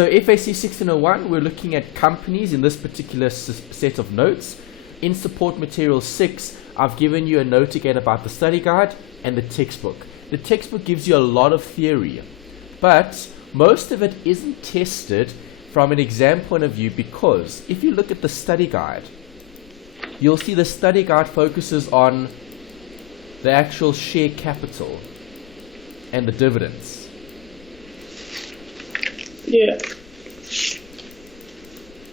So FAC1601, we're looking at companies in this particular set of notes. In support material 6, I've given you a note again about the study guide and the textbook. The textbook gives you a lot of theory, but most of it isn't tested from an exam point of view, because if you look at the study guide, you'll see the study guide focuses on the actual share capital and the dividends. Yeah.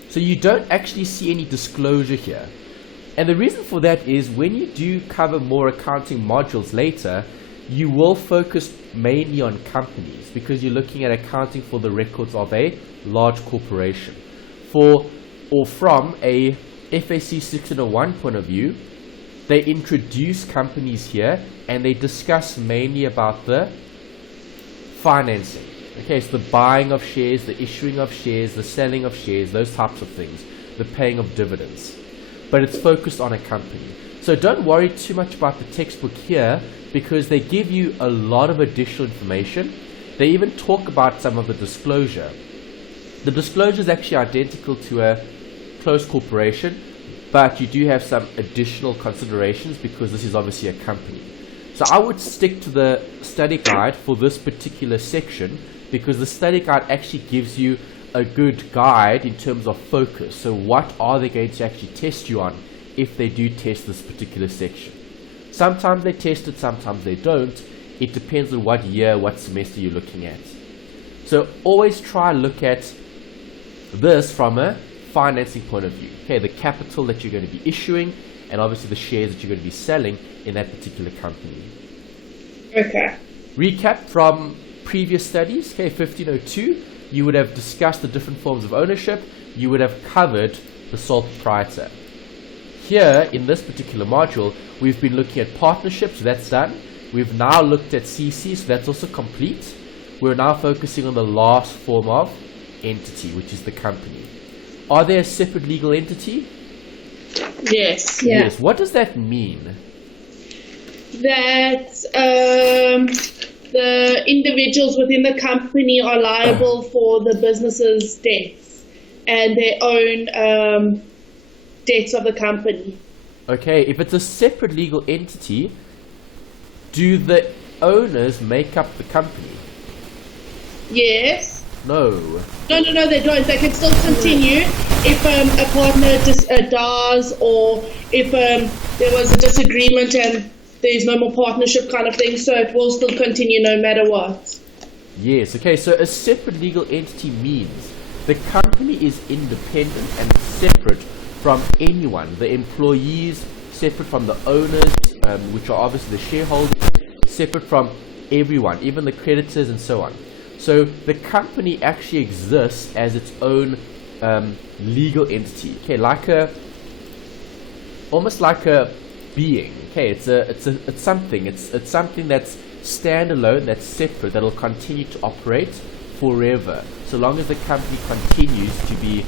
So you don't actually see any disclosure here. And the reason for that is when you do cover more accounting modules later, you will focus mainly on companies, because you're looking at accounting for the records of a large corporation. From a FAC 1601 point of view, they introduce companies here and they discuss mainly about the financing. Okay, so the buying of shares, the issuing of shares, the selling of shares, those types of things, the paying of dividends. But it's focused on a company. So don't worry too much about the textbook here, because they give you a lot of additional information. They even talk about some of the disclosure. The disclosure is actually identical to a closed corporation, but you do have some additional considerations because this is obviously a company. So I would stick to the study guide for this particular section, because the study guide actually gives you a good guide in terms of focus. So what are they going to actually test you on if they do test this particular section? Sometimes they test it, sometimes they don't. It depends on what year, what semester you're looking at. So always try and look at this from a financing point of view. Okay, the capital that you're going to be issuing, and obviously the shares that you're going to be selling in that particular company. Okay. Recap from previous studies. Okay, 1502, you would have discussed the different forms of ownership. You would have covered the sole proprietor. Here in this particular module, we've been looking at partnerships, so that's done. We've now looked at CC, so that's also complete. We're now focusing on the last form of entity, which is the company. Are they a separate legal entity? Yes. Yeah. Yes. What does that mean? That the individuals within the company are liable for the business's debts and their own debts of the company. Okay, if it's a separate legal entity, do the owners make up the company? Yes. No. No, they don't. They can still continue if a partner dies, or if there was a disagreement and there's no more partnership kind of thing, so it will still continue no matter what. Yes, okay, so a separate legal entity means the company is independent and separate from anyone. The employees, separate from the owners, which are obviously the shareholders, separate from everyone, even the creditors and so on. So the company actually exists as its own legal entity. Okay, almost like a being. Okay, it's something that's standalone, that's separate, that'll continue to operate forever, so long as the company continues to be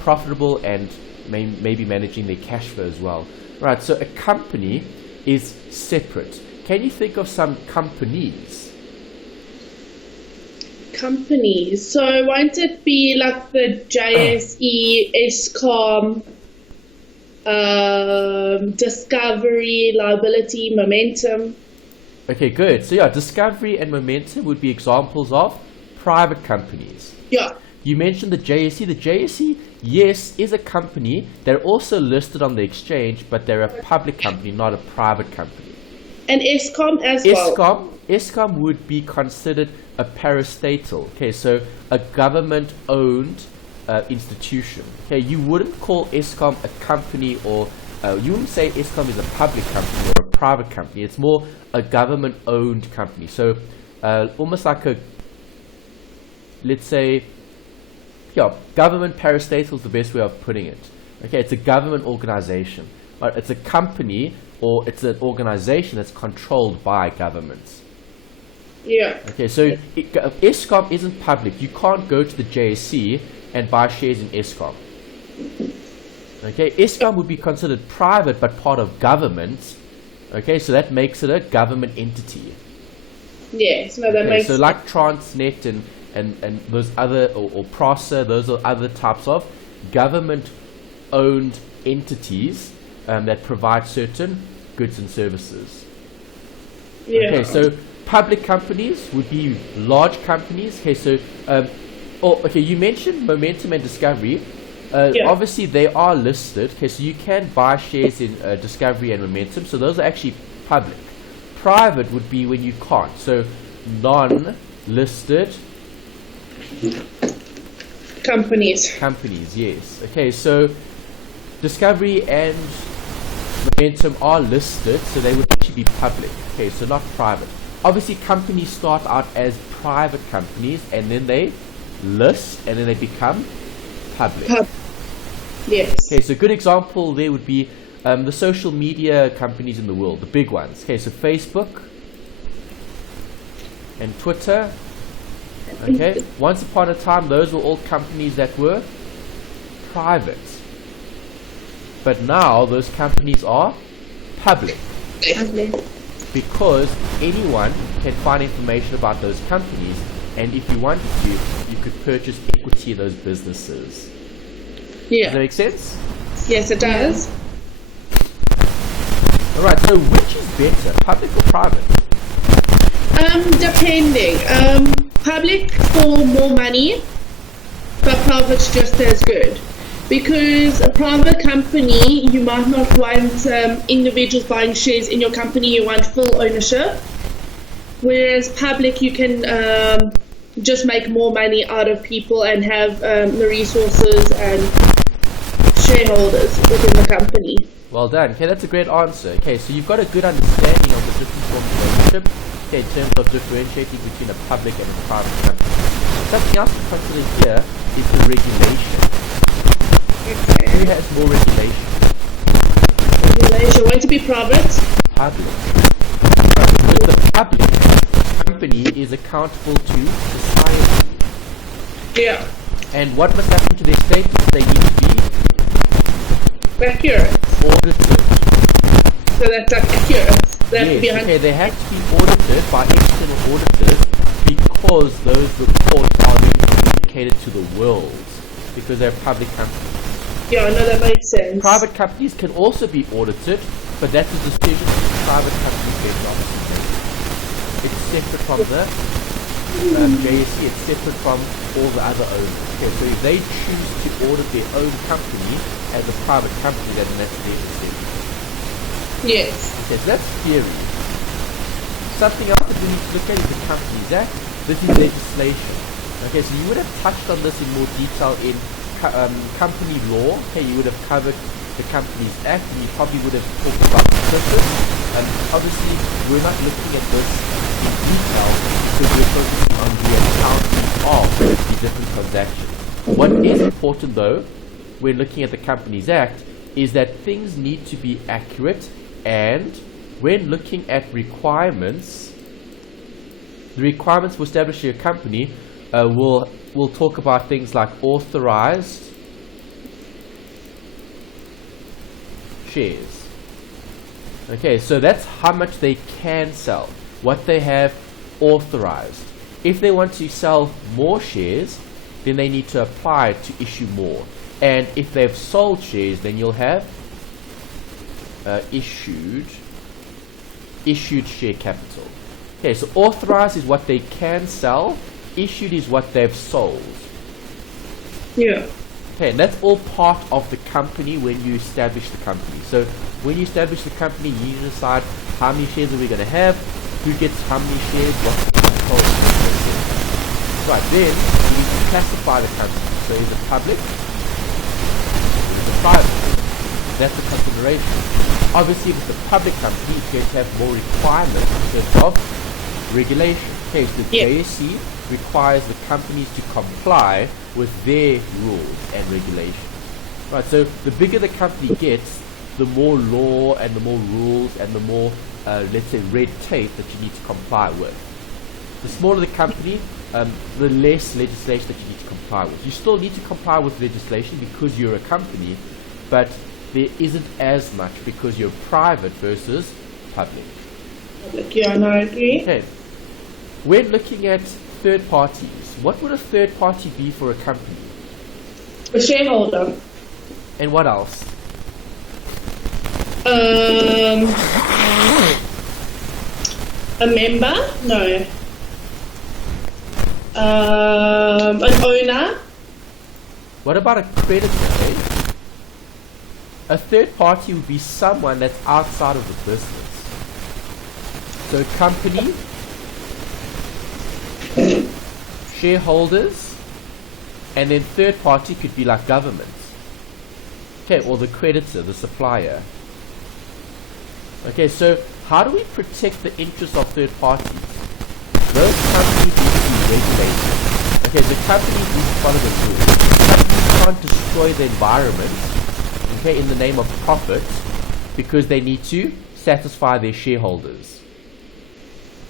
profitable and maybe managing their cash flow as well. Right, so a company is separate. Can you think of some companies? Companies. So won't it be like the JSE, Eskom, Discovery, Liability, Momentum? Okay, good. So yeah, Discovery and Momentum would be examples of private companies. Yeah. You mentioned the JSE. The JSE, yes, is a company. They're also listed on the exchange, but they're a public company, not a private company. And Eskom as well. Eskom would be considered a parastatal. Okay, so a government-owned institution. Okay, you wouldn't call Eskom a company, or you wouldn't say Eskom is a public company or a private company. It's more a government-owned company. So almost like a, let's say, yeah, government parastatal is the best way of putting it. Okay, it's a government organization. It's a company, or it's an organization that's controlled by governments. Yeah. Okay, so Eskom isn't public. You can't go to the JSE and buy shares in Eskom. Okay, Eskom would be considered private but part of government. Okay, so that makes it a government entity. Yes, no, that makes sense. So like Transnet and those other, or PRASA, those are other types of government-owned entities that provide certain goods and services. Yeah. Okay, so public companies would be large companies. Okay, so okay, you mentioned Momentum and Discovery. Obviously, they are listed. Okay, so you can buy shares in Discovery and Momentum. So those are actually public. Private would be when you can't. So non-listed companies, yes. Okay, so Discovery and Momentum are listed, so they would actually be public. Okay, so not private. Obviously, companies start out as private companies, and then they list, and then they become public. Yes. Okay, so a good example there would be the social media companies in the world, the big ones. Okay, so Facebook and Twitter. Okay, once upon a time, those were all companies that were private. But now, those companies are public. Because anyone can find information about those companies, and if you wanted to, you could purchase equity in those businesses. Yeah. Does that make sense? Yes, it does. Alright, so which is better, public or private? Depending. Public for more money, but private's just as good. Because a private company, you might not want individuals buying shares in your company, you want full ownership. Whereas public, you can just make more money out of people and have the resources and shareholders within the company. Well done. Okay, that's a great answer. Okay, so you've got a good understanding of the different forms of ownership, okay, in terms of differentiating between a public and a private company. Something else to consider here is the regulation. Okay. Who has more regulation? Regulation. Want to be private? Public. Because the public company is accountable to society. Yeah. And what must happen to their statements? They need to be accurate. Audited. So that's accurate. Yes, okay, they have to be audited by external auditors because those reports are then communicated to the world because they're public companies. Yeah, I know that makes sense. Private companies can also be audited, but that's a decision that the private companies get off. It's separate from the JSE, it's separate from all the other owners. Okay, so if they choose to audit their own company as a private company, then that's their decision. Yes. Okay, so that's theory. Something else that we need to look at is the Companies Act. This is legislation. Okay, so you would have touched on this in more detail in company law. Okay, you would have covered the Companies Act, and you probably would have talked about the purpose. Obviously, we're not looking at this in detail because we're focusing on the accounting of the different transactions. What is important, though, when looking at the Companies Act, is that things need to be accurate, and when looking at requirements, the requirements for establishing a company we'll talk about things like authorized shares. Okay, so that's how much they can sell, what they have authorized. If they want to sell more shares, then they need to apply to issue more. And if they've sold shares, then you'll have issued share capital. Okay, so authorized is what they can sell, issued is what they've sold. Yeah. Okay, and that's all part of the company when you establish the company. So when you establish the company, you need to decide how many shares are we going to have, who gets how many shares, what's the control. Right, then you need to classify the company. So is it public? Is it private? That's the consideration. Obviously, with the public company, it's going to have more requirements in terms of regulation. Okay, so the JSE requires the companies to comply with their rules and regulations. Right, so the bigger the company gets, the more law and the more rules and the more, let's say, red tape that you need to comply with. The smaller the company, the less legislation that you need to comply with. You still need to comply with legislation because you're a company, but there isn't as much because you're private versus public. Yeah, no, I agree. Okay. When looking at third parties. What would a third party be for a company? A shareholder. And what else? A member? No. An owner? What about a creditor, eh? A third party would be someone that's outside of the business. So a company, shareholders, and then third party could be like government. Okay, or the creditor, the supplier. Okay, so how do we protect the interests of third parties? Those companies need to be regulated. Okay, the companies need to follow the rules. Companies can't destroy the environment, okay, in the name of profit, because they need to satisfy their shareholders.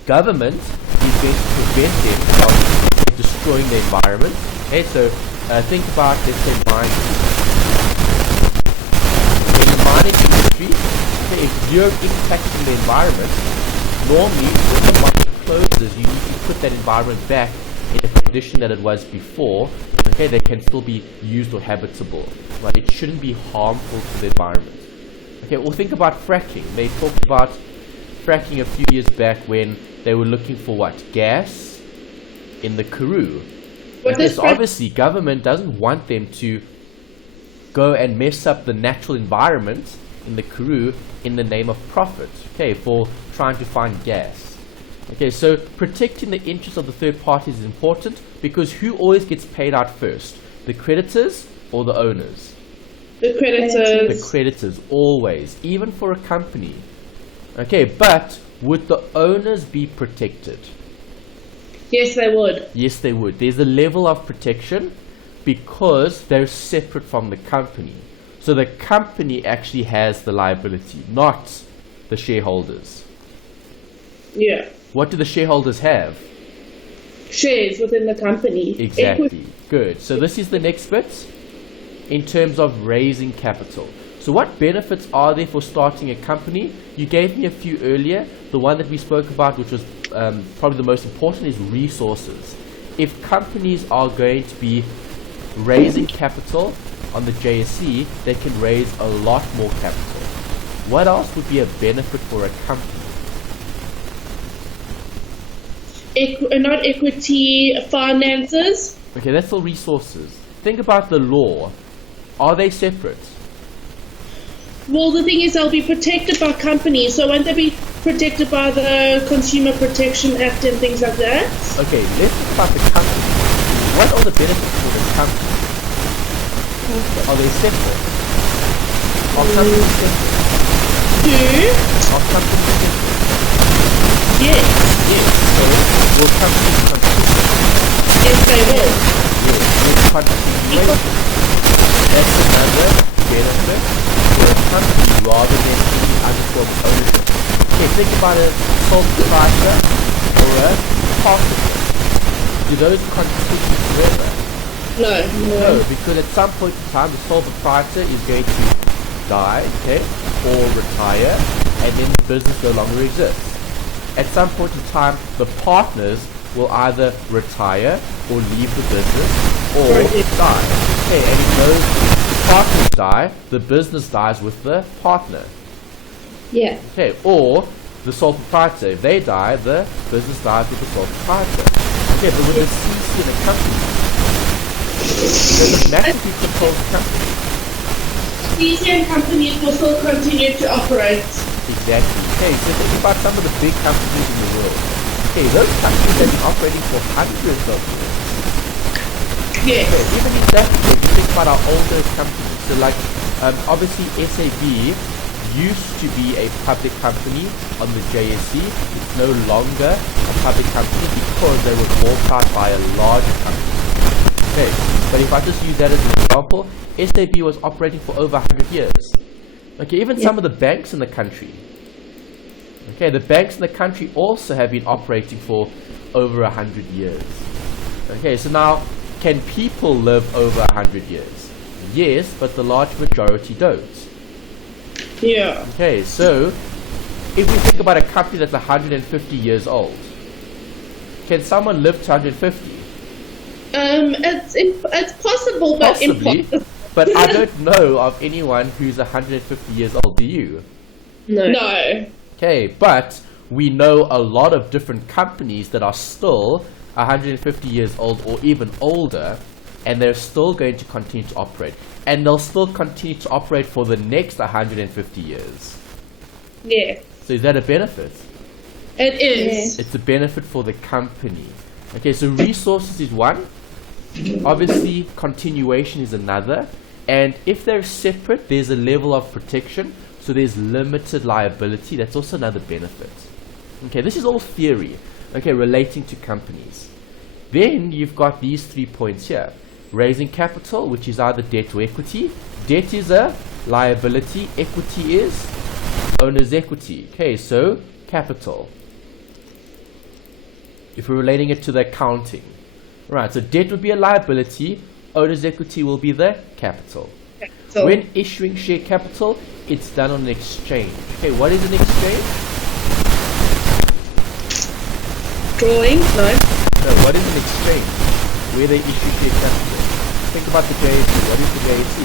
Government is going to prevent them from destroying the environment. Okay, so think about, let's say, mining. In the mining industry, okay, if you're impacting the environment, normally when the mine closes, you need to put that environment back in the condition that it was before. Okay, they can still be used or habitable, but it shouldn't be harmful to the environment. Okay, well, think about fracking. They talked about fracking a few years back when they were looking for what? Gas in the Karoo. Okay, so obviously government doesn't want them to go and mess up the natural environment in the Karoo in the name of profit, okay, for trying to find gas. Okay, so protecting the interests of the third parties is important, because who always gets paid out first? The creditors or the owners? The creditors. The creditors, always, even for a company. Okay, but would the owners be protected? Yes, they would. Yes, they would. There's a level of protection because they're separate from the company. So the company actually has the liability, not the shareholders. Yeah. What do the shareholders have? Shares within the company. Exactly. Good. So this is the next bit in terms of raising capital. So what benefits are there for starting a company? You gave me a few earlier. The one that we spoke about, which was probably the most important, is resources. If companies are going to be raising capital on the JSE, they can raise a lot more capital. What else would be a benefit for a company? Not equity, finances. Okay, that's all resources. Think about the law. Are they separate? Well, the thing is, they'll be protected by companies, so won't they be protected by the Consumer Protection Act and things like that? Okay, let's talk about the company. What are the benefits for the company? Are they separate? Are companies separate? Are companies separate? Yes. Yes. So, will companies compete? Yes, they will. Yes. Will companies raise? That's another benefit for a company rather than any other form of ownership. Okay, think about a sole proprietor or a partnership. Do those contribute forever? No, because at some point in time the sole proprietor is going to die, okay, or retire, and then the business no longer exists. At some point in time the partners will either retire or leave the business or die. Okay, and if those partners die, the business dies with the partner. Yeah. Okay, or the sole proprietor. If they die, the business dies with the sole proprietor. Okay, but with the CC in a company, does it massively control the company? CC and companies will still continue to operate. Exactly. Okay, so think about some of the big companies in the world. Okay, those companies have been operating for hundreds of years. Yes. Okay, even in that case, you think about our older companies. So like, obviously SAB used to be a public company on the JSE. It's no longer a public company because they were bought out by a large company. Okay, but if I just use that as an example, SAB was operating for over 100 years. Okay, even some of the banks in the country. Okay, the banks in the country also have been operating for over 100 years. Okay, so now, can people live over 100 years? Yes, but the large majority don't. Yeah. Okay, so if we think about a company that's 150 years old, Can someone live to 150? It's possible, but Possibly, impossible. but I don't know of anyone who's 150 years old. Do you? No. Okay, but we know a lot of different companies that are still 150 years old or even older, and they're still going to continue to operate. And they'll still continue to operate for the next 150 years. Yeah. So is that a benefit? It is. It's a benefit for the company. Okay, so resources is one. Obviously, continuation is another. And if they're separate, there's a level of protection. So there's limited liability. That's also another benefit. Okay, this is all theory. Okay, relating to companies. Then you've got these 3 points here. Raising capital, which is either debt or equity. Debt is a liability. Equity is owner's equity. Okay, so capital. If we're relating it to the accounting. Right, so debt would be a liability. Owner's equity will be the capital. So, When issuing share capital, it's done on an exchange. Okay, what is an exchange? drawing? No. No, what is an exchange? Where they issue share capital. Think about the JSE. What is the JSE?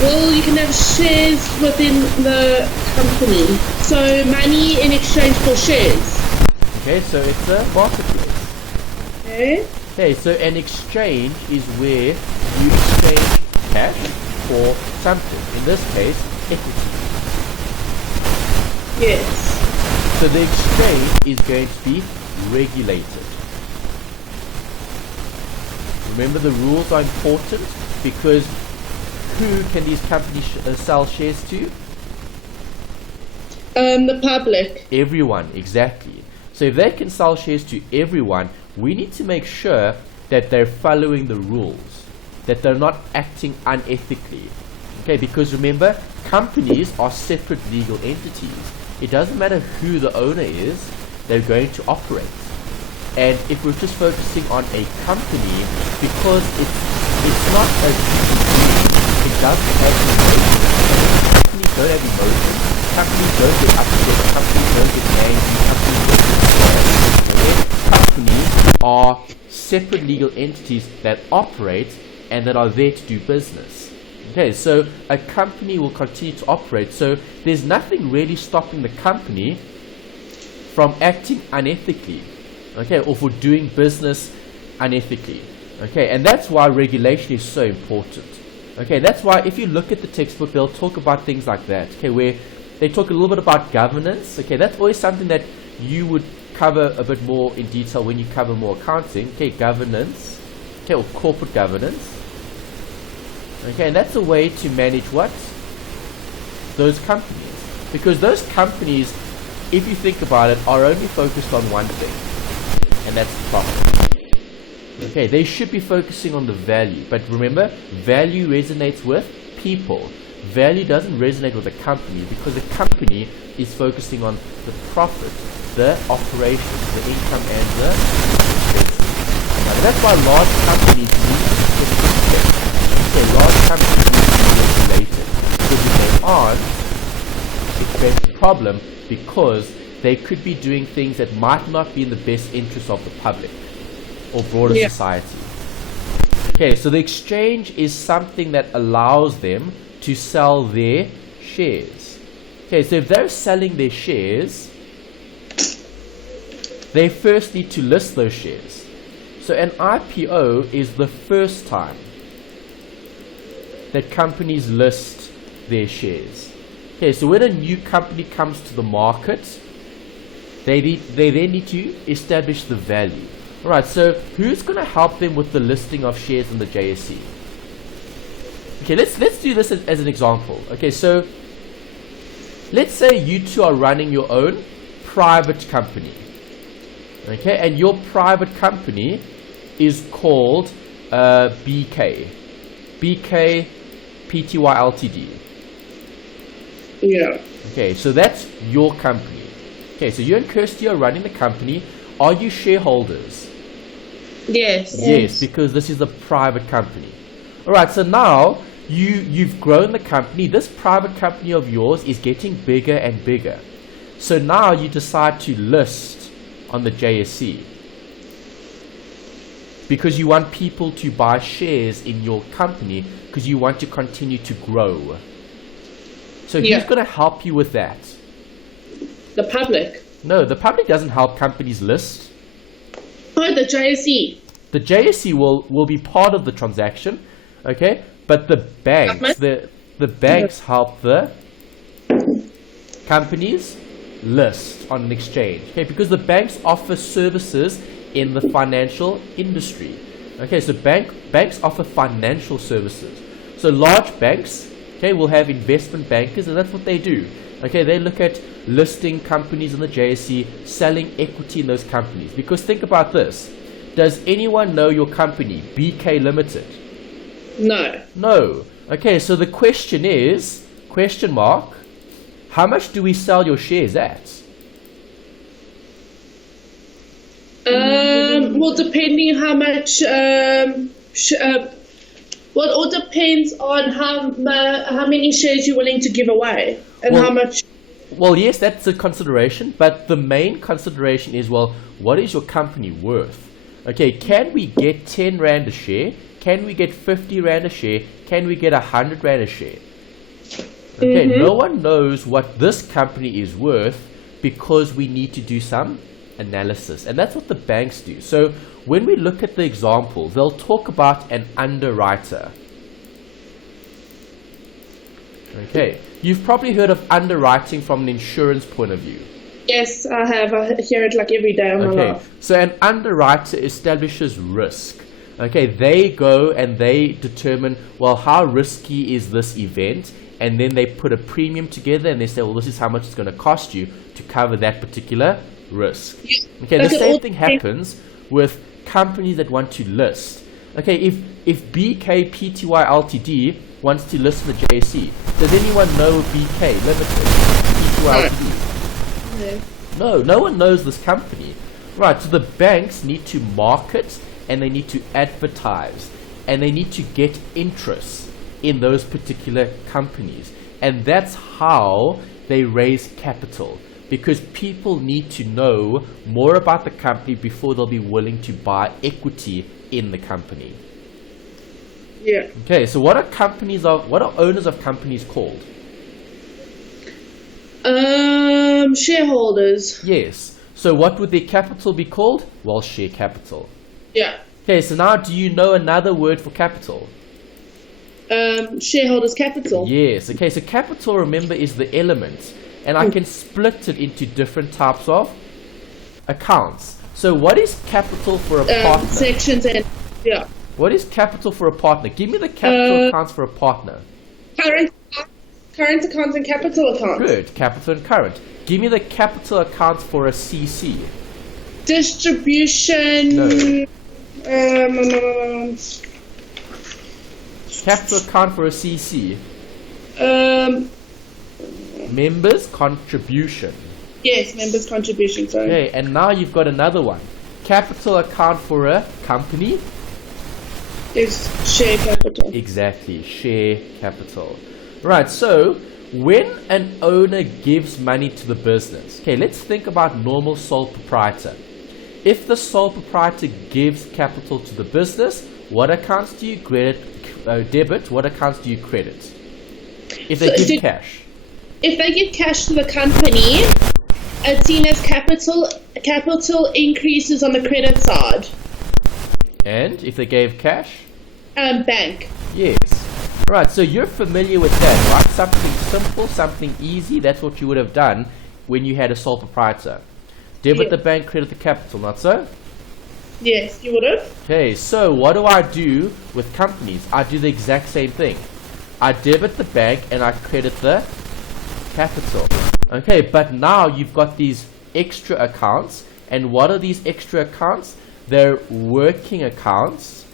Well, you can have shares within the company. So money in exchange for shares. Okay, so it's a marketplace. Okay. Okay, so an exchange is where you exchange cash for something. In this case, equity. Yes. So the exchange is going to be regulated. Remember, the rules are important because who can these companies sell shares to? The public. Everyone, exactly. So if they can sell shares to everyone, we need to make sure that they're following the rules, that they're not acting unethically. Okay, because remember, companies are separate legal entities. It doesn't matter who the owner is, they're going to operate. And if we're just focusing on a company, because it's not a it doesn't have emotions. Companies don't have emotions. Companies don't get upset. Companies don't get angry. Companies are separate legal entities that operate and that are there to do business. Okay, so a company will continue to operate. So there's nothing really stopping the company from acting unethically, okay, or for doing business unethically. Okay, and that's why regulation is so important. Okay, that's why if you look at the textbook, they'll talk about things like that. Okay, where they talk a little bit about governance. Okay, that's always something that you would cover a bit more in detail when you cover more accounting. Okay, governance. Okay, or corporate governance. Okay, and that's a way to manage what? Those companies. Because those companies, if you think about it, are only focused on one thing, and that's profit. Okay, they should be focusing on the value, but remember, value resonates with people. Value doesn't resonate with a company because a company is focusing on the profit, the operations, the income, and the expenses. Now, that's why large companies need to get large companies need to be regulated, because if they aren't, it creates a problem because they could be doing things that might not be in the best interest of the public or broader society. Okay, so the exchange is something that allows them to sell their shares. Okay, so if they're selling their shares, they first need to list those shares. So an IPO is the first time that companies list their shares. Okay, so when a new company comes to the market, they then need to establish the value. Alright, so who's going to help them with the listing of shares in the JSE? Okay, let's do this as an example. Okay, so let's say you two are running your own private company. Okay, and your private company is called BK Pty Ltd. Yeah. Okay, so that's your company. Okay, so you and Kirsty are running the company. Are you shareholders? Yes. Yes, because this is a private company. Alright, so now you've grown the company. This private company of yours is getting bigger and bigger. So now you decide to list on the JSE? Because you want people to buy shares in your company because you want to continue to grow. So who's going to help you with that? The public. No, the public doesn't help companies list. Oh, the JSE. The JSE will be part of the transaction, okay? But the banks, the banks help the companies list on an exchange, okay? Because the banks offer services in the financial industry. Okay, so banks offer financial services. So large banks, okay, will have investment bankers, and that's what they do. Okay, they look at listing companies on the JSE, selling equity in those companies. Because think about this. Does anyone know your company, BK Limited? No. No. Okay, so the question is, question mark, how much do we sell your shares at? Well, depending how much, well, it all depends on how many shares you're willing to give away and how much. Well, yes, that's a consideration, but the main consideration is, well, what is your company worth? Okay, can we get 10 Rand a share? Can we get 50 Rand a share? Can we get 100 Rand a share? Okay, no one knows what this company is worth because we need to do some analysis, and that's what the banks do. So when we look at the example, they'll talk about an underwriter. Okay, you've probably heard of underwriting from an insurance point of view. Yes, I have. I hear it like every day of my life. So an underwriter establishes risk. Okay, they go and they determine, well, how risky is this event, and then they put a premium together and they say, well, this is how much it's going to cost you to cover that particular risk. Okay, the same thing happens with companies that want to list. Okay, if BK Pty Ltd wants to list in the JSE, does anyone know BK Limited, Pty Ltd? No one knows this company. Right, so the banks need to market and they need to advertise and they need to get interest in those particular companies. And that's how they raise capital. Because people need to know more about the company before they'll be willing to buy equity in the company. Yeah. Okay, so what are owners of companies called? Shareholders. Yes. So what would their capital be called? Well, share capital. Yeah. Okay, so now do you know another word for capital? Shareholders' capital. Yes. Okay, so capital, remember, is the element. And I can split it into different types of accounts. So what is capital for a partner? Sections and, yeah. What is capital for a partner? Give me the capital accounts for a partner. Current accounts and capital accounts. Good, capital and current. Give me the capital accounts for a CC. Distribution. No. Capital account for a CC. Members' contribution. Yes, members' contribution, sorry. Okay, and now you've got another one. Capital account for a company. Is share capital. Exactly, share capital. Right, so when an owner gives money to the business, okay, let's think about normal sole proprietor. If the sole proprietor gives capital to the business, what accounts do you debit? What accounts do you credit? If they give cash. If they give cash to the company, it's seen as capital. Capital increases on the credit side. And if they gave cash? Bank. Yes. Right, so you're familiar with that, right? Something simple, something easy. That's what you would have done when you had a sole proprietor. Debit the bank, credit the capital, not so? Yes, you would have. Okay, so what do I do with companies? I do the exact same thing. I debit the bank and I credit the capital. Okay, but now you've got these extra accounts. And what are these extra accounts? They're working accounts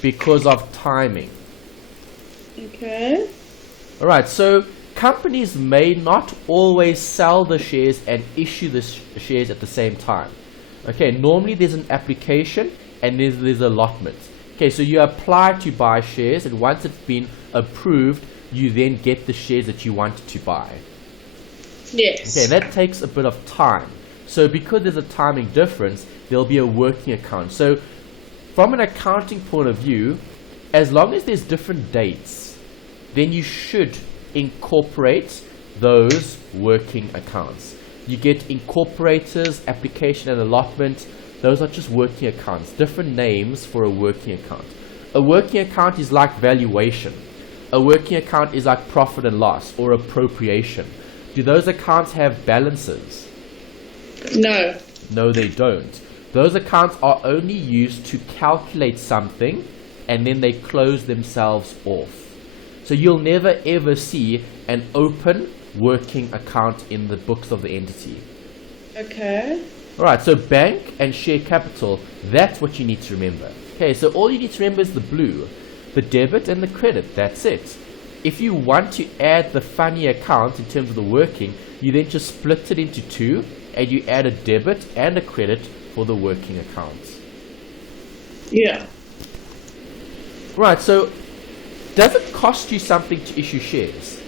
because of timing. Okay. Alright, so companies may not always sell the shares and issue the shares at the same time. Okay, normally there's an application and there's allotment. Okay, so you apply to buy shares, and once it's been approved, you then get the shares that you want to buy. Yes. Okay, that takes a bit of time. So because there's a timing difference, there'll be a working account. So from an accounting point of view, as long as there's different dates, then you should incorporate those working accounts. You get incorporators, application and allotment. Those are just working accounts, different names for a working account. A working account is like valuation. A working account is like profit and loss or appropriation. Do those accounts have balances? No. No, they don't. Those accounts are only used to calculate something and then they close themselves off. So you'll never ever see an open working account in the books of the entity. Okay. Alright, so bank and share capital, that's what you need to remember. Okay, so all you need to remember is the blue, the debit and the credit, that's it. If you want to add the funny account in terms of the working, you then just split it into two and you add a debit and a credit for the working account. Yeah. Right, so does it cost you something to issue shares?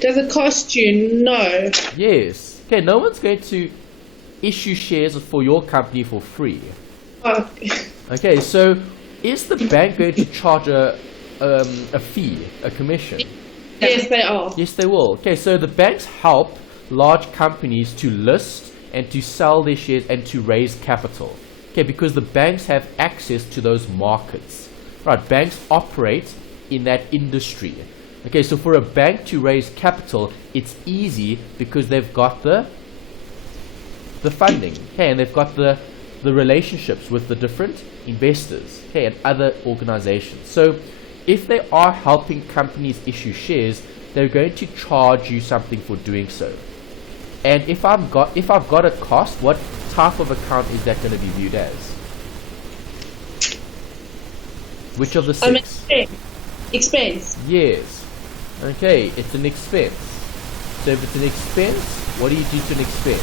Does it cost you? No. Yes. Okay, no one's going to issue shares for your company for free. Oh. Okay, so is the bank going to charge a fee, a commission? Yes, they are. Yes, they will. Okay, so the banks help large companies to list and to sell their shares and to raise capital. Okay, because the banks have access to those markets. Right, banks operate in that industry. Okay, so for a bank to raise capital, it's easy because they've got the funding, okay, and they've got the relationships with the different investors, okay, and other organizations. So if they are helping companies issue shares, they're going to charge you something for doing so. And if I've got a cost, what type of account is that going to be viewed as? Which of the six? Expense. Yes. Okay, it's an expense. So if it's an expense, what do you do to an expense?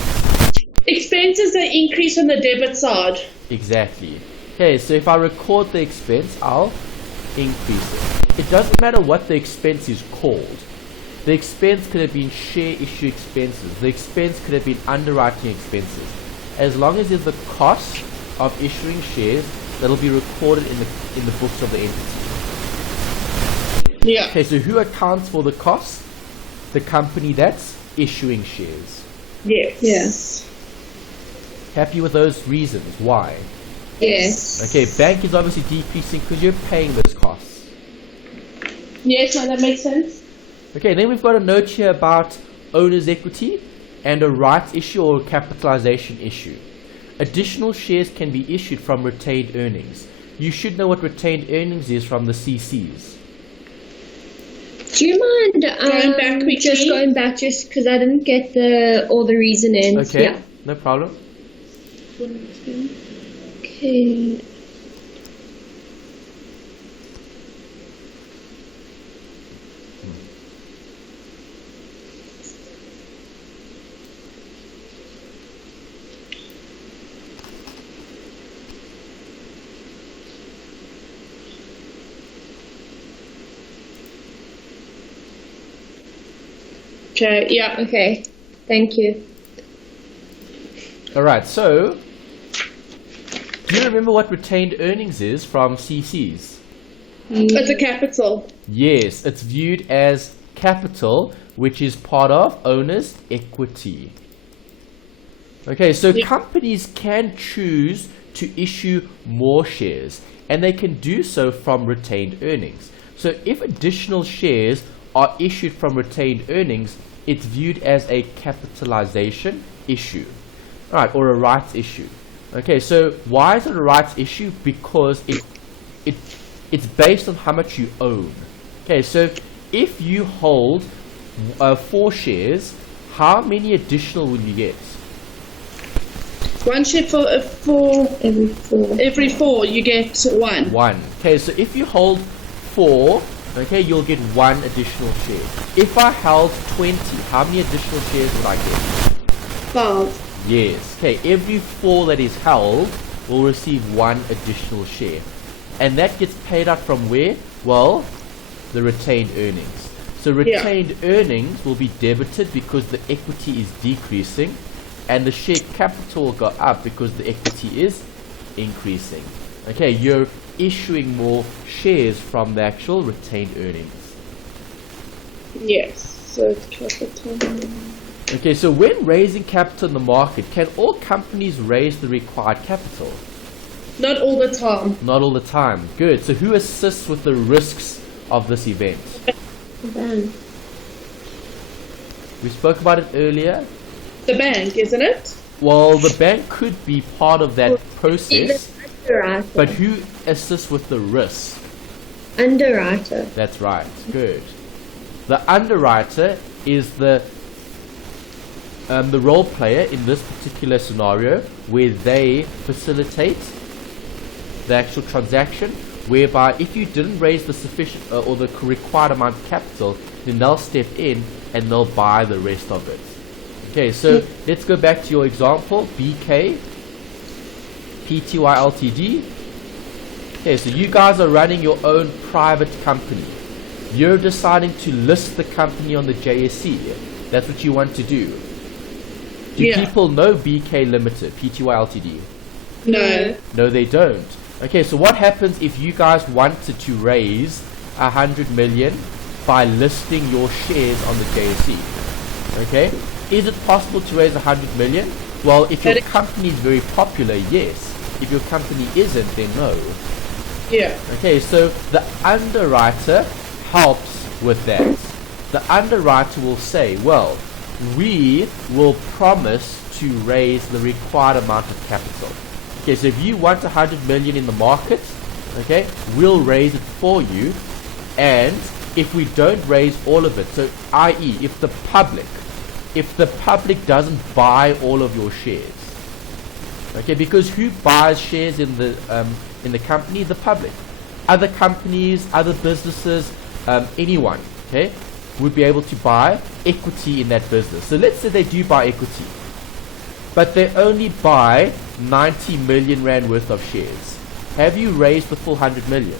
Expense is the increase on the debit side. Exactly. Okay, so if I record the expense, I'll increase it. It doesn't matter what the expense is called. The expense could have been share issue expenses. The expense could have been underwriting expenses. As long as there's the cost of issuing shares, that'll be recorded in the books of the entity. Yeah. Okay, so who accounts for the cost? The company that's issuing shares. Yes. Yes. Happy with those reasons? Why? Yes. Okay, bank is obviously decreasing because you're paying those costs. Yes, no, that makes sense. Okay, then we've got a note here about owner's equity and a rights issue or a capitalization issue. Additional shares can be issued from retained earnings. You should know what retained earnings is from the CCs. Do you mind going back just because I didn't get all the reasoning. Okay, Yeah. no problem. Okay. Okay, yeah. Okay. Thank you. Alright, so do you remember what retained earnings is from CCs? It's a capital. Yes, it's viewed as capital, which is part of owner's equity. Okay, so companies can choose to issue more shares, and they can do so from retained earnings. So if additional shares are issued from retained earnings, it's viewed as a capitalization issue, right, or a rights issue. Okay, so why is it a rights issue? Because it's based on how much you own. Okay, so if you hold 4 shares, how many additional will you get? 1 share for every 4 you get 1. 1. Okay, so if you hold 4, okay, you'll get 1 additional share. If I held 20, how many additional shares would I get? 12. Yes. Okay, every 4 that is held will receive 1 additional share. And that gets paid out from where? Well, the retained earnings. So retained earnings will be debited because the equity is decreasing. and the share capital will go up because the equity is increasing. Okay, you're issuing more shares from the actual retained earnings. Yes. So it's capital. Okay, so when raising capital in the market, can all companies raise the required capital? Not all the time. Not all the time. Good. So who assists with the risks of this event? Then. We spoke about it earlier. The bank, isn't it? Well, the bank could be part of that process, Underwriter. but who assists with the risk? Underwriter. That's right. Good. The underwriter is the role player in this particular scenario, where they facilitate the actual transaction, whereby if you didn't raise the sufficient or the required amount of capital, then they'll step in and they'll buy the rest of it. Okay, so let's go back to your example, BK, PTY Ltd. Okay, so you guys are running your own private company. You're deciding to list the company on the JSE. That's what you want to do. Do people know BK Limited, PTY Ltd? No. No, they don't. Okay, so what happens if you guys wanted to raise 100 million by listing your shares on the JSE? Okay, is it possible to raise 100 million? Well, if your company is very popular, yes. If your company isn't, then no. Yeah. Okay, so the underwriter helps with that. The underwriter will say, well, we will promise to raise the required amount of capital. Okay, so if you want 100 million in the market, okay, we'll raise it for you. And if we don't raise all of it, so i.e. if the public doesn't buy all of your shares, okay, because who buys shares in the company? The public. Other companies, other businesses, anyone, okay, would be able to buy equity in that business. So let's say they do buy equity, but they only buy 90 million rand worth of shares. Have you raised the full 100 million?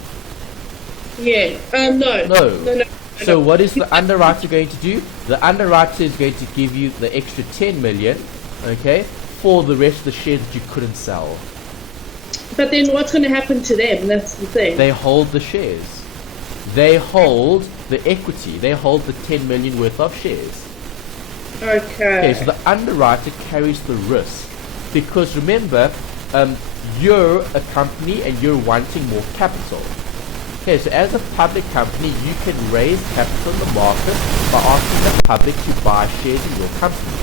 Yeah. No. No. So what is the underwriter going to do? The underwriter is going to give you the extra 10 million, okay, for the rest of the shares that you couldn't sell. But then what's going to happen to them? That's the thing. They hold the shares. They hold the equity. They hold the 10 million worth of shares. Okay, so the underwriter carries the risk. Because remember, you're a company and you're wanting more capital. Okay, so as a public company, you can raise capital in the market by asking the public to buy shares in your company.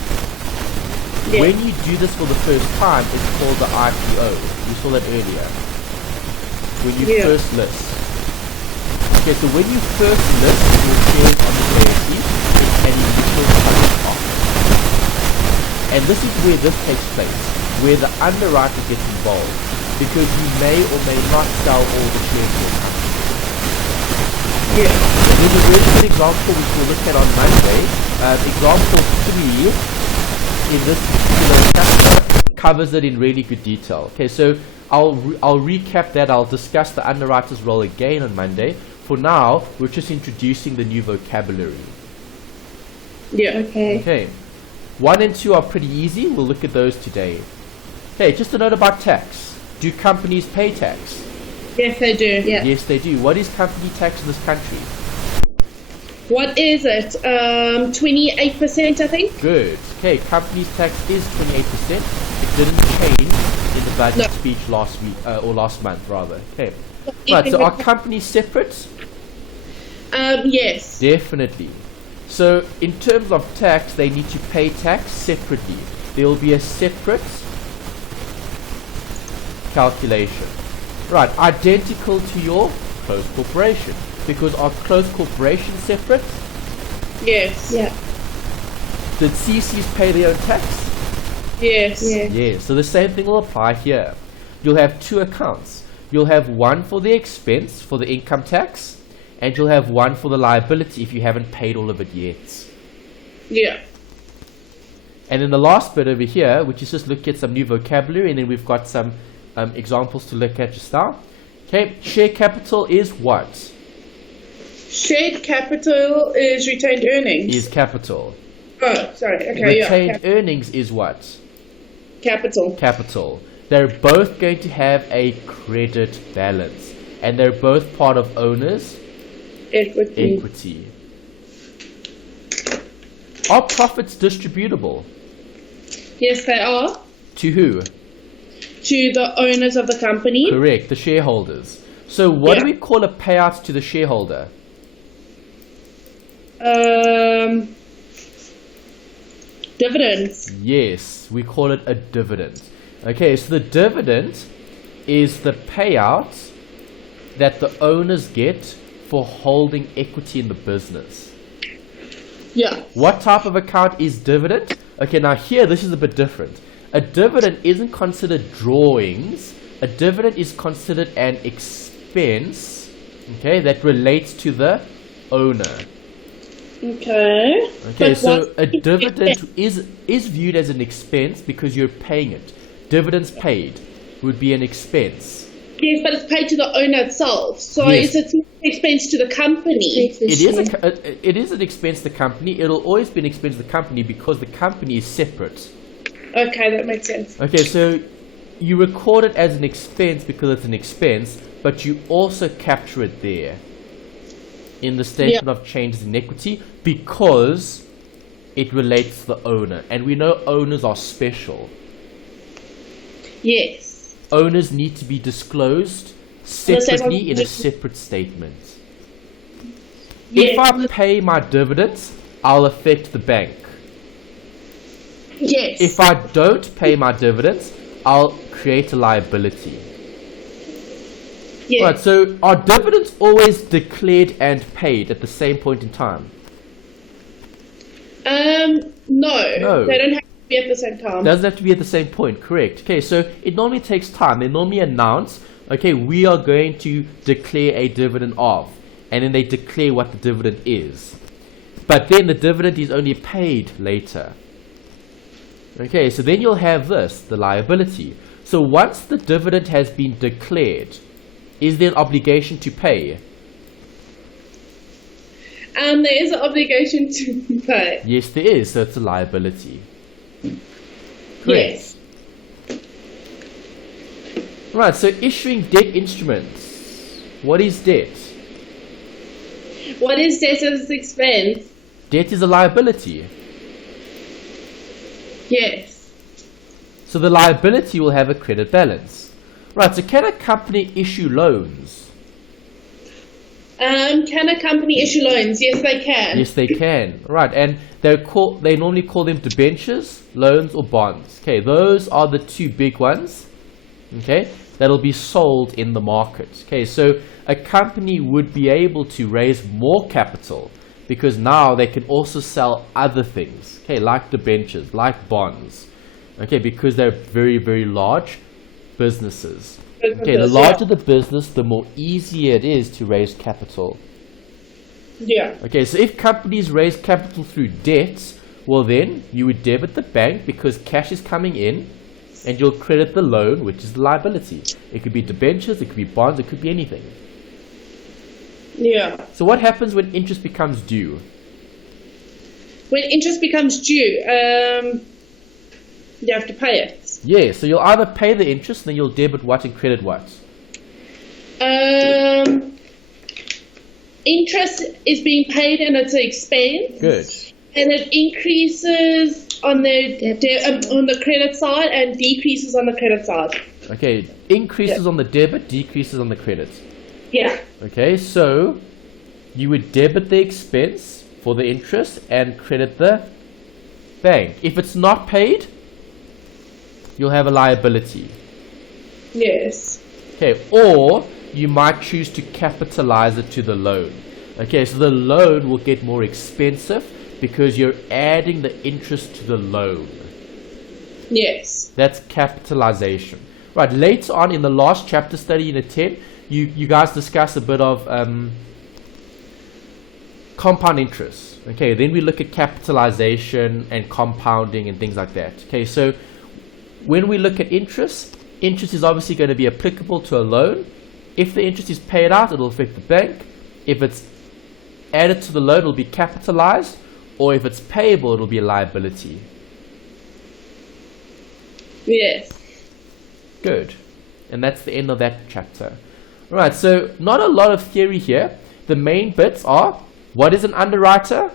Yeah. When you do this for the first time, it's called the IPO. You saw that earlier. When you first list. Okay, so when you first list your shares on the JSE, it's an initial public offer. And this is where this takes place, where the underwriter gets involved, because you may or may not sell all the shares in your company. Yeah. There's a really good example which we'll look at on Monday. Example 3 in this particular chapter covers it in really good detail. Okay, so I'll recap that. I'll discuss the underwriter's role again on Monday. For now, we're just introducing the new vocabulary. Yeah. Okay. 1 and 2 are pretty easy. We'll look at those today. Okay, just a note about tax. Do companies pay tax? Yes, they do. Yeah. Yes, they do. What is company tax in this country? What is it? 28%, I think. Good. Okay, company's tax is 28%. It didn't change in the budget speech last week, or last month rather. Okay. Right, so are companies separate? Yes. Definitely. So in terms of tax, they need to pay tax separately. There will be a separate calculation. Right, identical to your closed corporation. Because are closed corporations separate? Yes. Yeah. Did CCs pay their own tax? Yes. Yeah. Yes, so the same thing will apply here. You'll have two accounts. You'll have one for the expense, for the income tax, and you'll have one for the liability if you haven't paid all of it yet. Yeah. And then the last bit over here, which is just look at some new vocabulary, and then we've got some examples to look at just now. Okay, share capital is what? Shared capital is retained earnings. Is capital. Oh, sorry. Okay, Retained earnings is what? Capital. Capital. They're both going to have a credit balance, and they're both part of owners' equity. Are profits distributable? Yes, they are. To who? To the owners of the company. Correct, the shareholders. So what do we call a payout to the shareholder? Dividends. Yes, we call it a dividend. Okay, so the dividend is the payout that the owners get for holding equity in the business. Yeah. What type of account is dividend? Okay, now here, this is a bit different. A dividend isn't considered drawings. A dividend is considered an expense, okay, that relates to the owner. Okay. Okay, so a dividend is viewed as an expense because you're paying it. Dividends paid would be an expense. Yes, but it's paid to the owner itself. So Yes. it's an expense to the company. It is an expense to the company. It'll always be an expense to the company because the company is separate. Okay, that makes sense. Okay, so you record it as an expense because it's an expense, but you also capture it there in the statement of changes in equity because it relates to the owner. And we know owners are special. Yes. Owners need to be disclosed separately in a separate statement. Yes. If I pay my dividends, I'll affect the bank. Yes. If I don't pay my dividends, I'll create a liability. Yes. Right, so are dividends always declared and paid at the same point in time? No. They don't have to be at the same time. Doesn't have to be at the same point, correct. Okay, so it normally takes time. They normally announce, okay, we are going to declare a dividend of, and then they declare what the dividend is. But then the dividend is only paid later. Okay, so then you'll have this, the liability. So once the dividend has been declared, is there an obligation to pay? There is an obligation to pay. Yes, there is. So it's a liability. Correct. Yes. Right, so issuing debt instruments. What is debt? What is debt as expense? Debt is a liability. Yes. So the liability will have a credit balance. Right, so can a company issue loans? Can a company issue loans? Yes, they can. Yes, they can. Right, and they normally call them debentures, loans, or bonds. Okay, those are the two big ones. Okay, that'll be sold in the market. Okay, so a company would be able to raise more capital because now they can also sell other things. Okay, like debentures, like bonds. Okay, because they're very, very large businesses. Okay, the larger the business, the more easier it is to raise capital. Yeah. Okay, so if companies raise capital through debts, well then you would debit the bank because cash is coming in, and you'll credit the loan, which is the liability. It could be debentures, it could be bonds, it could be anything. Yeah. So what happens when interest becomes due? When interest becomes due, you have to pay it. Yeah, so you'll either pay the interest, then you'll debit what and credit what? Interest is being paid and it's an expense. Good. And it increases on the credit side and decreases on the credit side. Okay, increases on the debit, decreases on the credit. Yeah. Okay, so you would debit the expense for the interest and credit the bank. If it's not paid, you'll have a liability. Yes. Okay, or you might choose to capitalize it to the loan. Okay, so the loan will get more expensive because you're adding the interest to the loan. Yes. That's capitalization. Right, later on in the last chapter, study unit 10, you guys discuss a bit of compound interest. Okay, then we look at capitalization and compounding and things like that. Okay, so when we look at interest is obviously going to be applicable to a loan. If the interest is paid out, it'll affect the bank. If it's added to the loan, it'll be capitalized. Or if it's payable, it'll be a liability. Yes. Good. And that's the end of that chapter. Alright, so not a lot of theory here. The main bits are, what is an underwriter?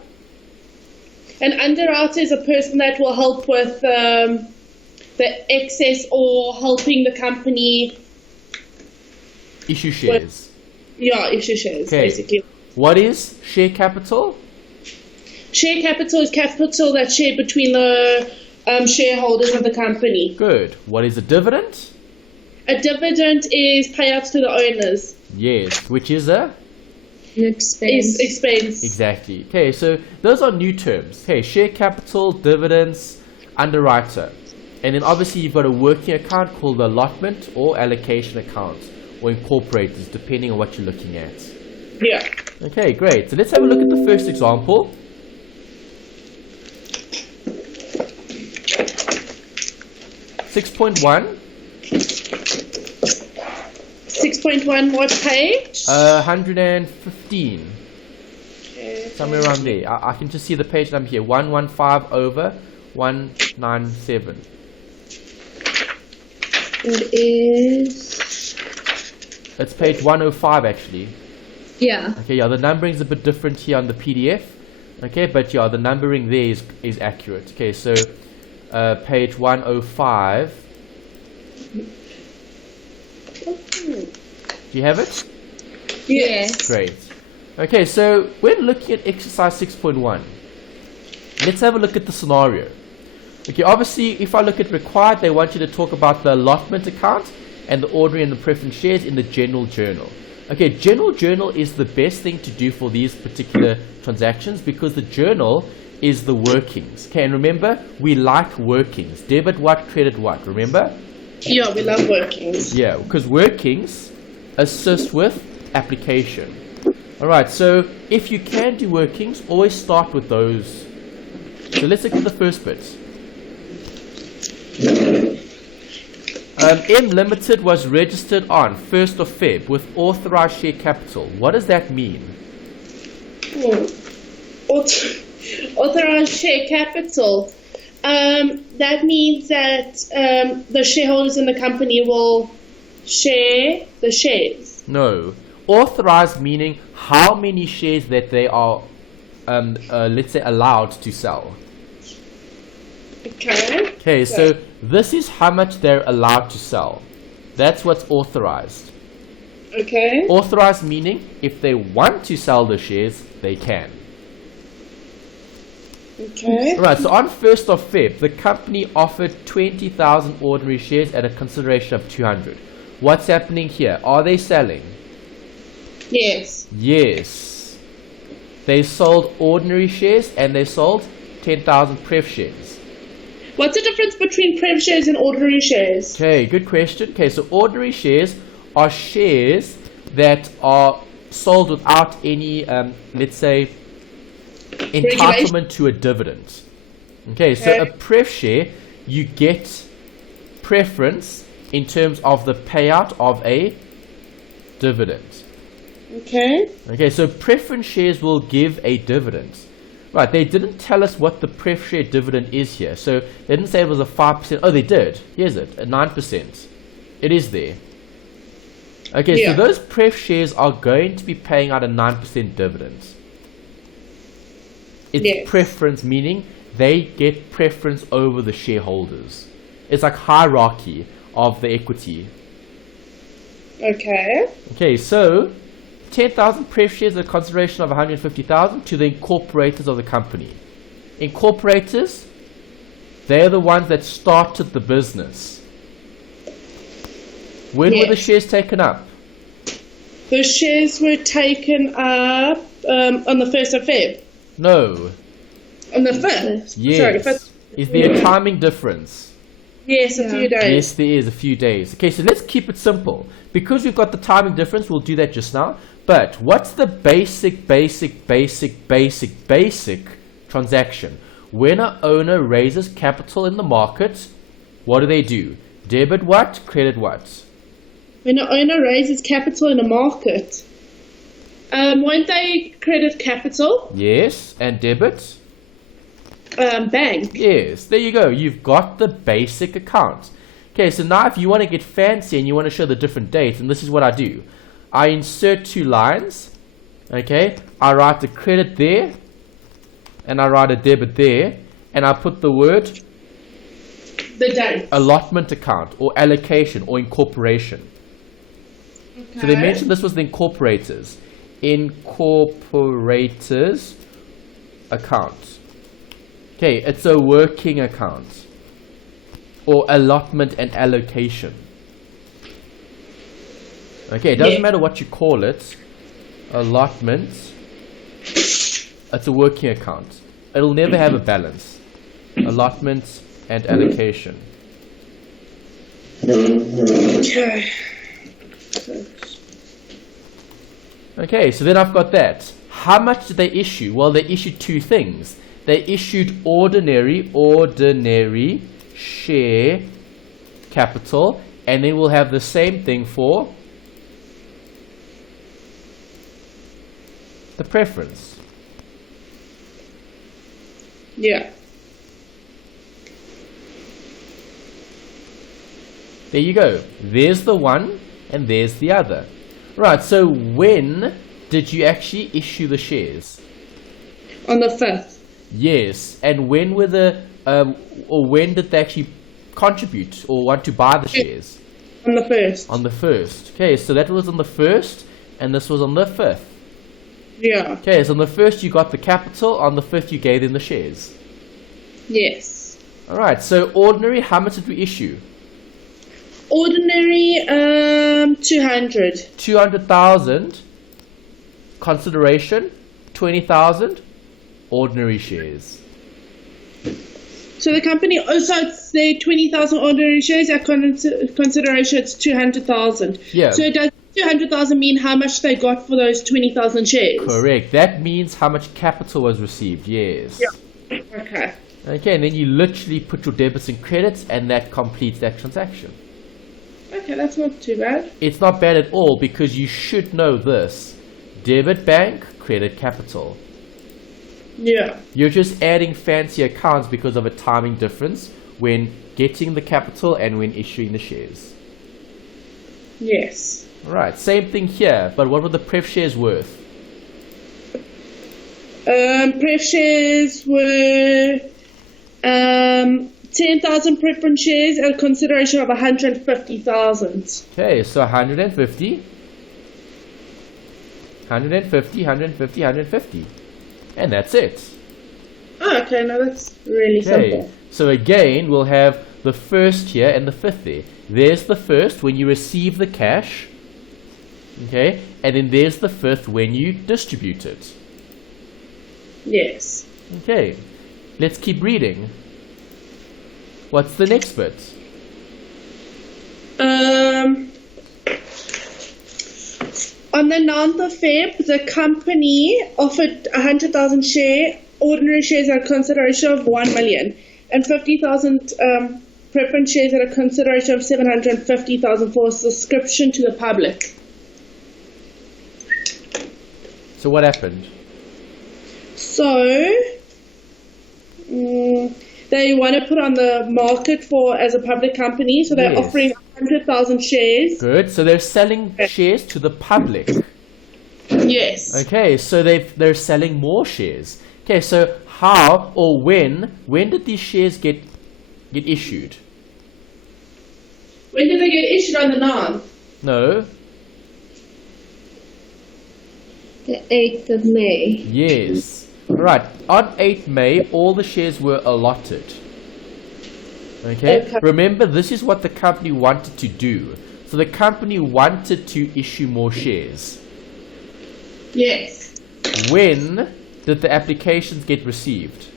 An underwriter is a person that will help with the excess or helping the company Issue shares. Issue shares, basically. What is share capital? Share capital is capital that's shared between the shareholders of the company. Good. What is a dividend? A dividend is payouts to the owners. Yes, which is a? Expense. Expense. Exactly. Okay, so those are new terms. Okay, share capital, dividends, underwriter. And then obviously you've got a working account called the allotment or allocation account, or incorporators, depending on what you're looking at. Yeah. Okay, great. So let's have a look at the first example. (6.1). 6.1, what page? 115. Okay. Somewhere around there. I can just see the page number here. 115 over 197. It is. It's page 105 actually. Yeah. Okay, yeah, the numbering is a bit different here on the PDF. Okay, but yeah, the numbering there is accurate. Okay, so page 105. Do you have it? Yes. Great. Okay, so when looking at exercise 6.1, let's have a look at the scenario. Okay, obviously, if I look at required, they want you to talk about the allotment account and the ordinary and the preference shares in the general journal. Okay, general journal is the best thing to do for these particular transactions because the journal is the workings. Okay, and remember, we like workings. Debit what, credit what, remember? Yeah, we love workings. Yeah, because workings assist with application. Alright, so if you can do workings, always start with those. So let's look at the first bit. M Limited was registered on 1st of Feb with authorized share capital. What does that mean? Authorized share capital. That means that the shareholders in the company will share the shares. No. Authorized meaning how many shares that they are, let's say, allowed to sell. Okay. Okay, so this is how much they're allowed to sell. That's what's authorized. Okay. Authorized meaning if they want to sell the shares, they can. Okay. Right, so on 1st of Feb, the company offered 20,000 ordinary shares at a consideration of 200. What's happening here? Are they selling? Yes. Yes. They sold ordinary shares and they sold 10,000 pref shares. What's the difference between pref shares and ordinary shares? Okay, good question. Okay, so ordinary shares are shares that are sold without any, let's say, entitlement to a dividend. Okay, so a pref share, you get preference in terms of the payout of a dividend. Okay. Okay, so preference shares will give a dividend. Right, they didn't tell us what the pref share dividend is here. So they didn't say it was a 5%. Oh, they did. Here's it, a 9%. It is there. Okay, so those pref shares are going to be paying out a 9% dividend. It's preference, meaning they get preference over the shareholders. It's like hierarchy of the equity. Okay. Okay, so 10,000 pref shares at a consideration of 150,000 to the incorporators of the company. Incorporators, they're the ones that started the business. When were the shares taken up? The shares were taken up on the 1st of Feb. No. On the 5th? Yes. Sorry, 5th. Is there a timing difference? Yes, a few days. Yes, there is, a few days. Okay, so let's keep it simple. Because we've got the timing difference, we'll do that just now. But what's the basic transaction? When an owner raises capital in the market, what do? Debit what? Credit what? When an owner raises capital in a market, won't they credit capital? Yes, and debit? Bank. Yes, there you go. You've got the basic account. Okay, so now if you want to get fancy and you want to show the different dates, and this is what I do. I insert 2 lines. Okay, I write the credit there, and I write a debit there, and I put the word The date. allotment account or allocation or incorporation. Okay. So they mentioned this was the incorporators. Incorporators account. Okay, it's a working account or allotment and allocation. Okay, it doesn't matter what you call it. Allotment. It's a working account. It'll never have a balance. Allotment and allocation. Okay. Okay, so then I've got that. How much did they issue? Well, they issued 2 things. They issued ordinary share capital, and then we'll have the same thing for the preference. Yeah. There you go. There's the one and there's the other. Right, so when did you actually issue the shares? On the 5th. Yes, and when were the or when did they actually contribute or want to buy the shares? On the 1st. On the 1st. Okay, so that was on the 1st and this was on the 5th. Yeah. Okay, so on the 1st you got the capital, on the 5th you gave them the shares. Yes. Alright, so ordinary, how much did we issue? Ordinary, 200. 200,000 consideration, 20,000 ordinary shares. So the company, so it's the 20,000 ordinary shares at consideration, it's 200,000. Yeah. So does 200,000 mean how much they got for those 20,000 shares? Correct. That means how much capital was received, yes. Yeah. Okay. Okay, and then you literally put your debits and credits and that completes that transaction. Okay, that's not too bad. It's not bad at all because you should know this. Debit bank, credit capital. Yeah. You're just adding fancy accounts because of a timing difference when getting the capital and when issuing the shares. Yes. Alright, same thing here, but what were the pref shares worth? Pref shares were 10,000 preference shares at a consideration of 150,000. Okay, so 150, 150, 150, 150. And that's it. Oh, okay, no, that's really simple. So again, we'll have the 1st here and the 5th there. There's the 1st when you receive the cash. Okay, and then there's the 5th when you distribute it. Yes. Okay, let's keep reading. What's the next bit? On the 9th of Feb, the company offered 100,000 ordinary shares at a consideration of 1 million and 50,000 preference shares at a consideration of 750,000 for subscription to the public. So what happened? So, they want to put on the market as a public company, so they're Yes. offering 100,000 shares. Good. So they're selling shares to the public. Yes. Okay, so they're selling more shares. Okay, so how or when did these shares get issued? When did they get issued? On the 9th? No. The 8th of May. Yes. Right. On 8th May, all the shares were allotted. Okay? Remember, this is what the company wanted to do. So the company wanted to issue more shares. Yes. When did the applications get received?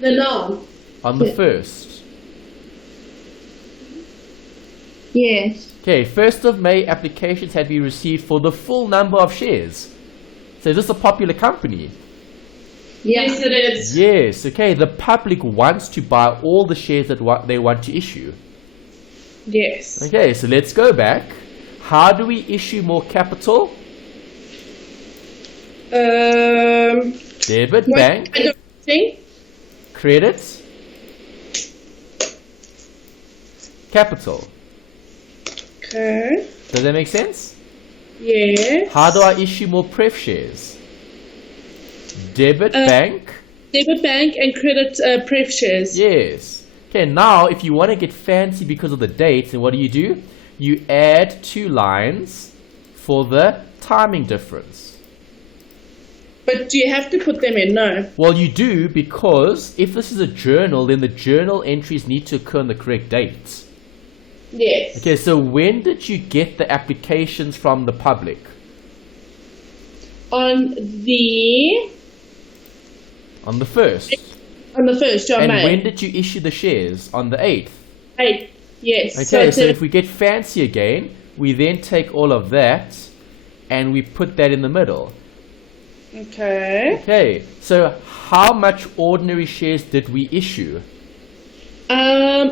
The 9th. On the 1st. Yes. Okay, 1st of May, applications had been received for the full number of shares. So is this a popular company? Yeah. Yes, it is. Yes, okay, the public wants to buy all the shares that they want to issue. Yes. Okay, so let's go back. How do we issue more capital? Debit, bank, credit, capital. Okay. Does that make sense? Yes. How do I issue more pref shares? Debit bank. Debit bank and credit pref shares. Yes. Okay, now if you want to get fancy because of the dates, then what do? You add 2 lines for the timing difference. But do you have to put them in? No. Well, you do, because if this is a journal, then the journal entries need to occur on the correct dates. Yes. Okay, so when did you get the applications from the public? On the 1st. On the 1st of And May. when did you issue the shares? On the 8th. 8. Yes. Okay, so if we get fancy again, we then take all of that and we put that in the middle. Okay. Okay, so how much ordinary shares did we issue?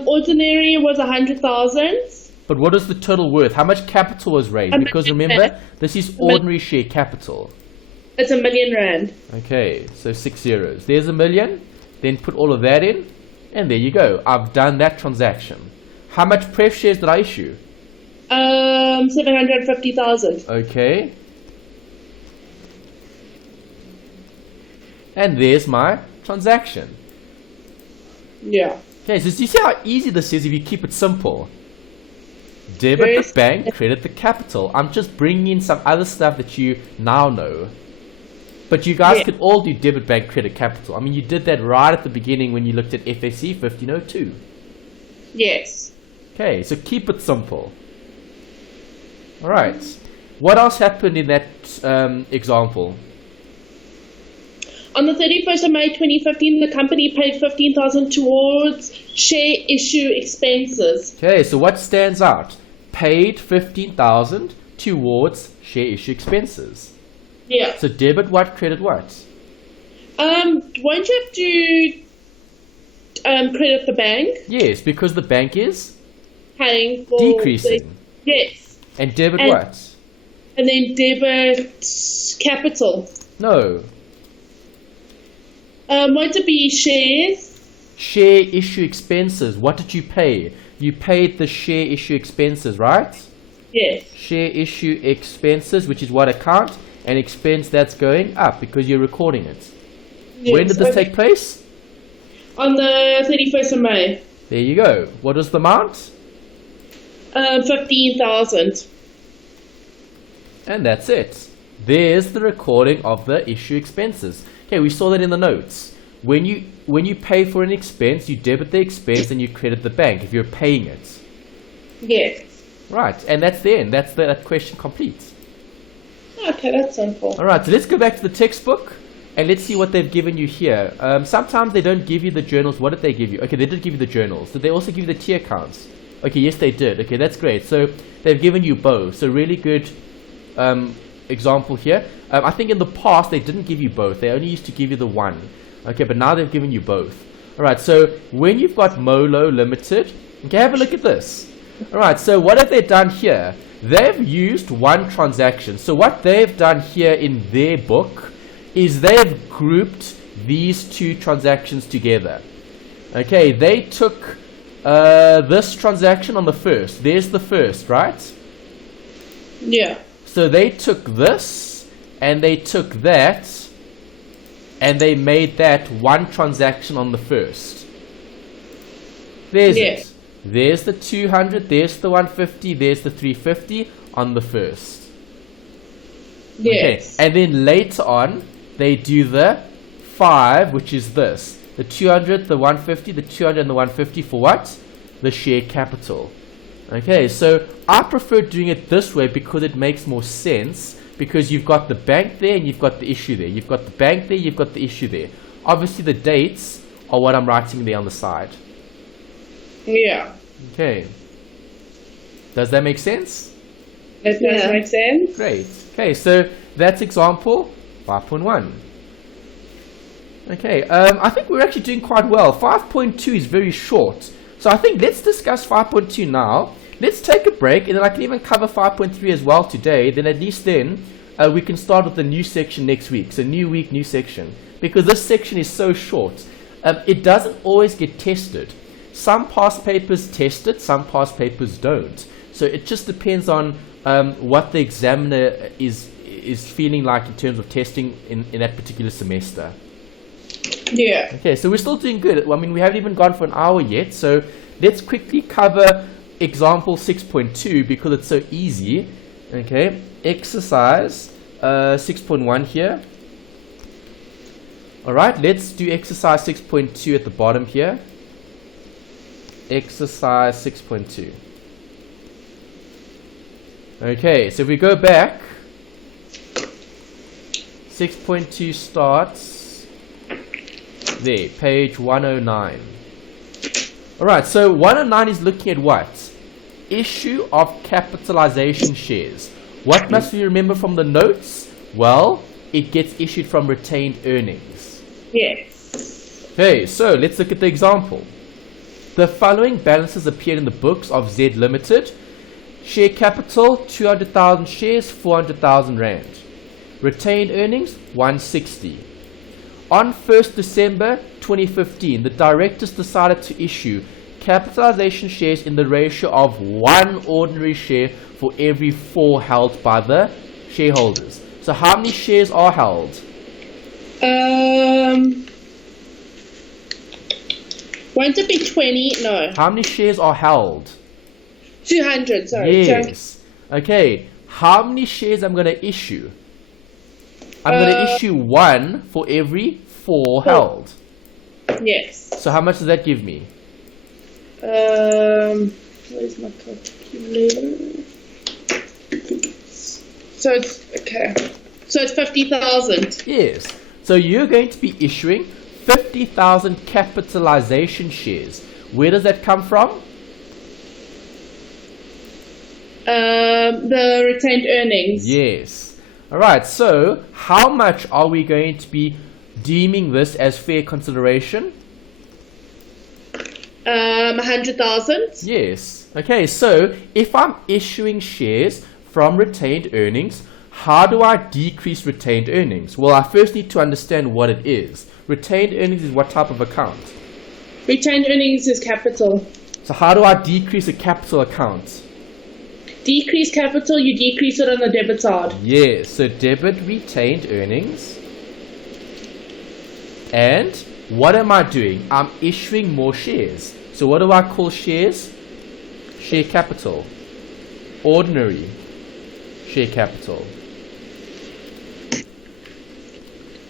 Ordinary was 100,000. But what is the total worth? How much capital was raised? A Because million remember, rand. this is ordinary share capital. It's R1 million. Okay, so 6 zeros. There's $1 million. Then put all of that in, and there you go. I've done that transaction. How much pref shares did I issue? 750,000. Okay. And there's my transaction. Yeah. Okay, so do you see how easy this is if you keep it simple? Debit Yes. the bank, credit the capital. I'm just bringing in some other stuff that you now know. But you guys could all do debit bank, credit capital. I mean, you did that right at the beginning when you looked at FAC 1502. Yes. Okay, so keep it simple. All right. What else happened in that example? On the 31st of May 2015, the company paid 15,000 towards share issue expenses. Okay, so what stands out? Paid 15,000 towards share issue expenses. Yeah. So debit what, credit what? Won't you have to credit the bank? Yes, because the bank is Paying for decreasing. Yes. And debit And- what? And then debit capital. No. Won't it be shares? Share issue expenses. What did you pay? You paid the share issue expenses, right? Yes. Share issue expenses, which is what account, and expense that's going up because you're recording it. When did this take place? On the 31st of May. There you go. What is the amount? 15,000. And that's it. There's the recording of the issue expenses. Okay, we saw that in the notes. When you pay for an expense, you debit the expense and you credit the bank if you're paying it. Yes. Right, and that's the end. That's that question complete. Okay, that's simple. All right, so let's go back to the textbook and let's see what they've given you here. Sometimes they don't give you the journals. What did they give you? Okay, they did give you the journals. Did they also give you the T accounts? Okay, yes, they did. Okay, that's great. So they've given you both. So really good example here. I think in the past they didn't give you both. They only used to give you the one. Okay, but now they've given you both. All right, so when you've got Molo Limited, okay, have a look at this. All right, so what have they done here? They've used one transaction. So what they've done here in their book is they've grouped these two transactions together. Okay, they took this transaction on the first. There's the first, right? Yeah. So they took this and they took that and they made that one transaction on the first. There's it. There's the 200, there's the 150, there's the 350 on the first. Yes. Okay. And then later on, they do the 5, which is this. The 200, the 150, the 200 and the 150 for what? The share capital. Okay, so I prefer doing it this way because it makes more sense, because you've got the bank there and you've got the issue there. You've got the bank there, you've got the issue there. Obviously the dates are what I'm writing there on the side. Yeah. Okay. Does that make sense? That does make sense. Great. Okay, so that's example 5.1. Okay, I think we're actually doing quite well. 5.2 is very short. So I think let's discuss 5.2 now. Let's take a break, and then I can even cover 5.3 as well today. Then at least then we can start with the new section next week. So new week, new section. Because this section is so short. It doesn't always get tested. some past papers test it, some past papers don't. So it just depends on what the examiner is feeling like in terms of testing in that particular semester. Yeah. Okay, so we're still doing good. I mean, we haven't even gone for an hour yet, so let's quickly cover example 6.2 because it's so easy. Okay, exercise 6.1 here. Alright, let's do exercise 6.2 at the bottom here. Exercise 6.2. Okay, so if we go back, 6.2 starts there, page 109. Alright, so 109 is looking at what? Issue of capitalization shares. What must we remember from the notes? Well, it gets issued from retained earnings. Yes. Okay, so let's look at the example. The following balances appeared in the books of Z Limited. Share capital, 200,000 shares, 400,000 Rand. Retained earnings, 160. On 1st December 2015, the directors decided to issue capitalization shares in the ratio of 1 ordinary share for every 4 held by the shareholders. So how many shares are held? Won't it be 20? No. How many shares are held? 200, sorry. Yes. Okay. How many shares I'm going to issue? I'm going to issue 1 for every 4 held. Yes. So how much does that give me? Where's my calculator? So it's, okay. So it's 50,000. Yes. So you're going to be issuing 50,000 capitalization shares. Where does that come from? The retained earnings. Yes. Alright, so how much are we going to be deeming this as fair consideration? 100,000. Yes. Okay, so if I'm issuing shares from retained earnings, how do I decrease retained earnings? Well, I first need to understand what it is. Retained earnings is what type of account? Retained earnings is capital. So how do I decrease a capital account? Decrease capital, you decrease it on the debit side. Yes, so debit retained earnings. And what am I doing? I'm issuing more shares. So what do I call shares? Share capital. Ordinary share capital.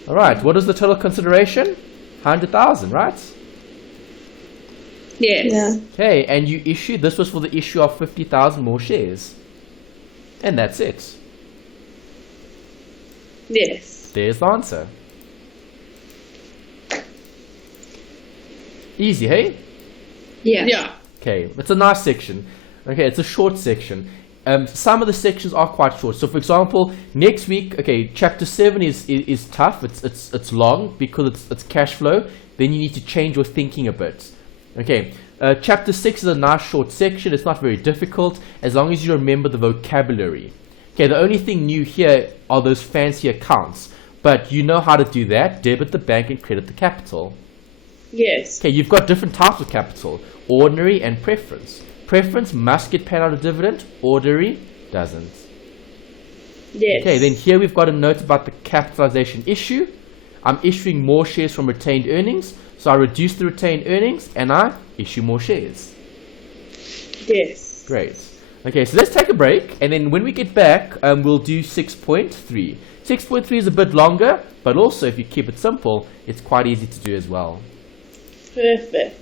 Alright, what is the total consideration? 100,000, right? Yes. Yeah. Okay, and you issued, this was for the issue of 50,000 more shares. And that's it. Yes. There's the answer. Easy, hey? Yeah. Yeah. Okay, it's a nice section. Okay, it's a short section. Some of the sections are quite short. So, for example, next week, okay, chapter 7 is tough. It's long because it's cash flow. Then you need to change your thinking a bit. Okay, chapter 6 is a nice short section. It's not very difficult as long as you remember the vocabulary. Okay, the only thing new here are those fancy accounts. But you know how to do that. Debit the bank and credit the capital. Yes. Okay, you've got different types of capital. Ordinary and preference. Preference must get paid out a dividend. Ordinary doesn't. Yes. Okay, then here we've got a note about the capitalization issue. I'm issuing more shares from retained earnings. So I reduce the retained earnings and I issue more shares. Yes. Great. Okay, so let's take a break. And then when we get back, we'll do 6.3. 6.3 is a bit longer, but also if you keep it simple, it's quite easy to do as well. Perfect.